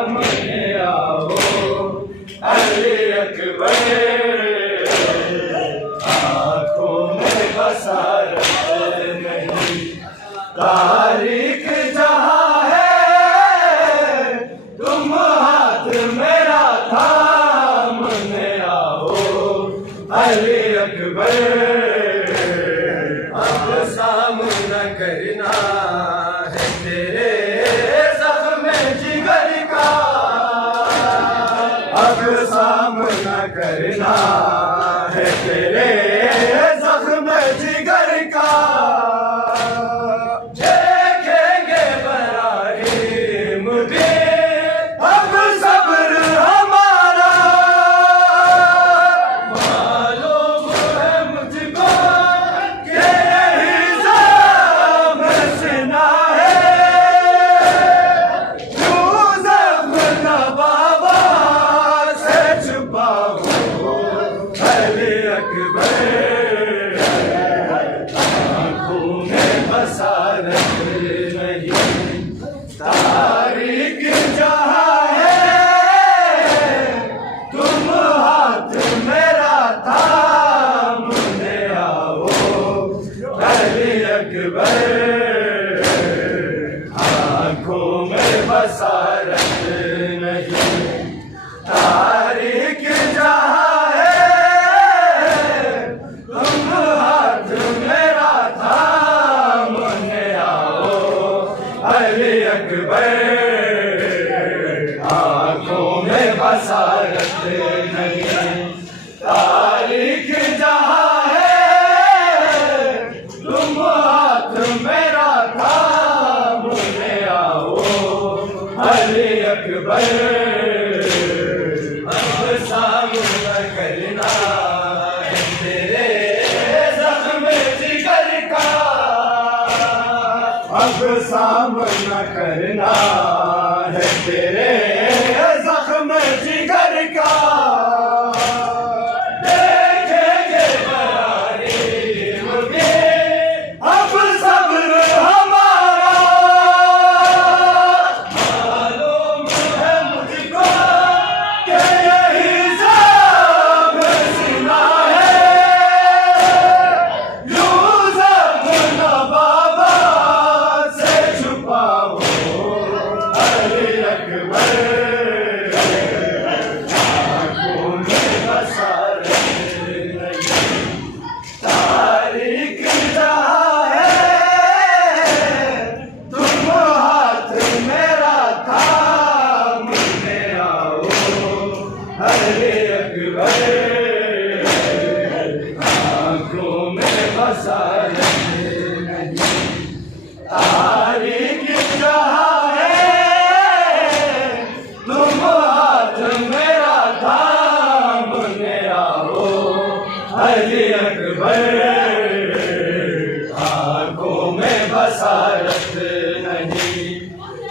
सामने आओ अली अकबर, आँखों में बसारत नहीं, तारीख जहाँ है तुम हाथ मेरा थामने आओ अली अकबर। अब सामना करना है तेरे जख्म जिगर का, अब सामना करना है तेरे जख्म जिगर का। देखेंगे बराहिम भी अब सब्र हमारा, मालूम है मुझको कि यही ज़ामना है, क्यों ज़ख्म बाबा से छुपाओ अली अकबर। आँखों में बसारत नहीं, तारीख जहाँ है तुम हाथ मेरा थामने आओ अली अकबर। आँखों में बसारत नहीं, तारीख जहाँ है तुम हाथ मेरा थामने आओ अली अकबर। आँखों में बसारत नहीं, तारीख जहाँ है तुम हाथ मेरा थामने आओ अली अकबर। अब सामना करना है तेरे जख्म जिगर का, अब सामना करना है तेरे जख्म जिगर का। देखेंगे बराहिम भी अब सब्र हमारा, मालूम है मुझको कि यही ज़ामना है, यूं ज़ख्म बाबा से छुपाओ अली अकबर। आँखों में बसारत नहीं, तारीख जहाँ है तुम हाथ मेरा थामने आओ अली अकबर। आँखों में बसारत नहीं, तारीख जहाँ है तुम हाथ मेरा थामने आओ अली अकबर। आँखों में बसारत नहीं,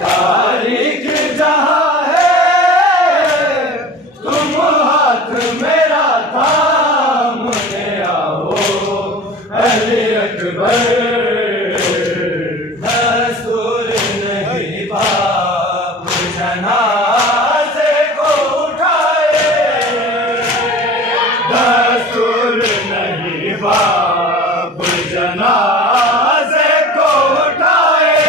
तारीख जहाँ है तुम हाथ मेरा थामने आओ अली अकबर। दस्तूर नहीं बाप जनाजे को उठाए, दस्तूर नहीं बाप जनाजे को उठाए,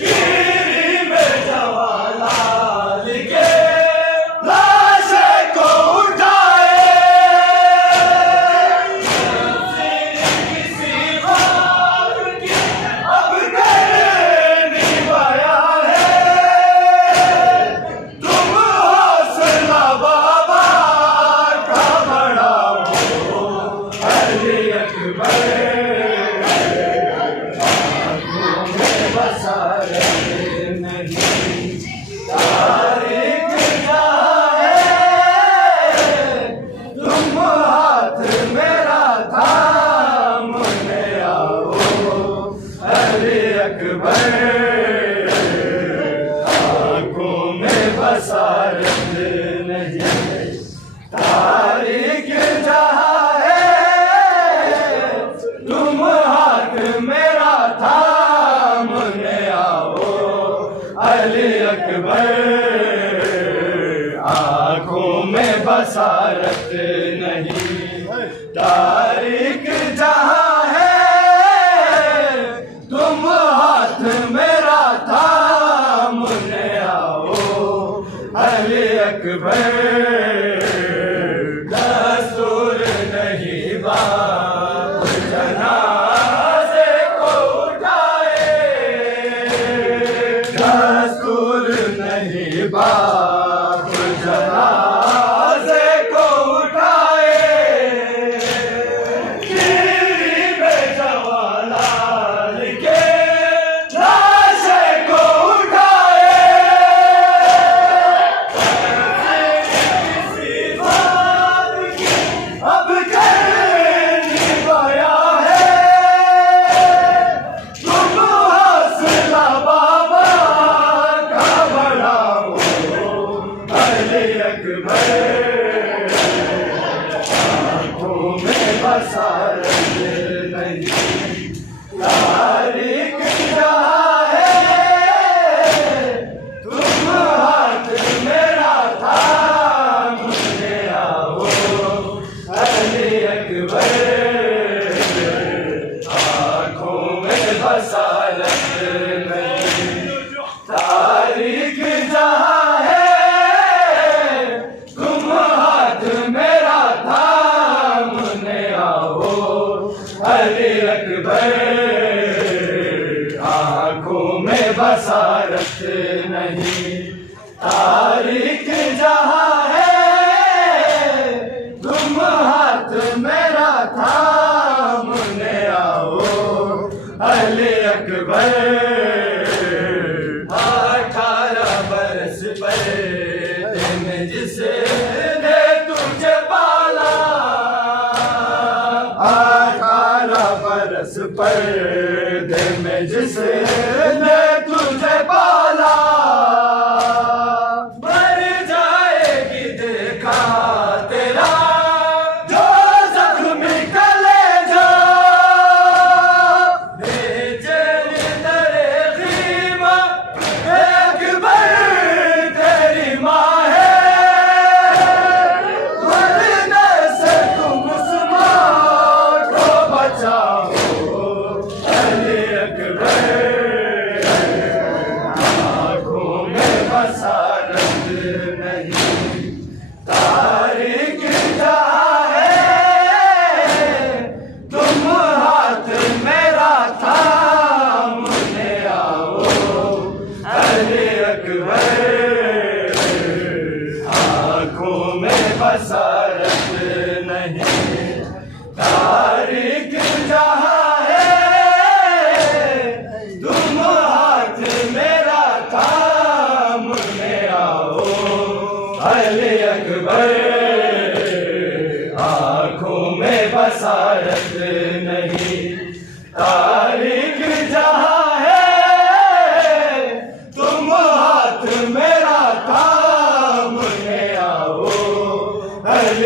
गिरी में जवालाल के लाशे को उठाए। किसी बात की अब करनी बया है, तुम हौसला बाबा का बढ़ाओ अली अकबर। आँखों में बसारत नहीं, तारीख जहाँ है तुम हाथ मेरा थामने आओ अली अकबर। आँखों में बसारत नहीं, तारीख जहाँ है तुम हाथ मेरा थामने आओ अली अली अकबर आंखों में बसारत नहीं, तारीख जहां है तुम हाथ मेरा थामने आओ अली अकबर। दस्तूर नहीं बाप जनाजे को उठाए, दस्तूर नहीं बाप जनाजे को उठाए, गिरी में जवालाल के लाशे को उठाए। किसी बात की अब करनी पाया है, तुम हौसला बाबा का बढ़ाओ अली अकबर। आंखों में बसारत नहीं, तारीख जहां है तुम हाथ मेरा थामने आओ अली अकबर। आंखों में बसारत नहीं, तारीख जहां है तुम हाथ मेरा थामने आओ अली अकबर। आंखों में बसारत नहीं, तारीख जहां है तुम हाथ मेरा थामने आओ अली अकबर। 18 बरस पर्दे में जिसने तुझे पाला, 18 बरस पर्दे में जिसने तुझे पाला, मर जाएगी देखा तेरा जो जख्मी कलेजा, बेचैन दरे ख़ीमा अकबर तेरी माँ है, मरने से तुम उस माँ को बचाओ अली अकबर। आंखों में बसारत नहीं, तारीख जहां है तुम हाथ मेरा थामने आओ अली अकबर। आंखों में बसारत नहीं, तारीख जहां है तुम हाथ मेरा थामने आओ अली अकबर। आंखों में बसारत नहीं, तारीख जहां है तुम हाथ मेरा थामने आओ अली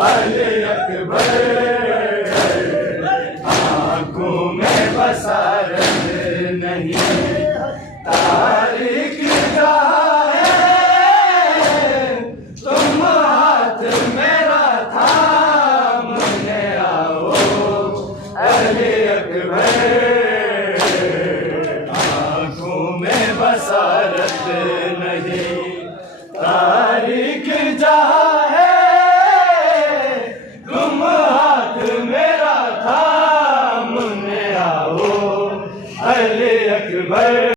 अल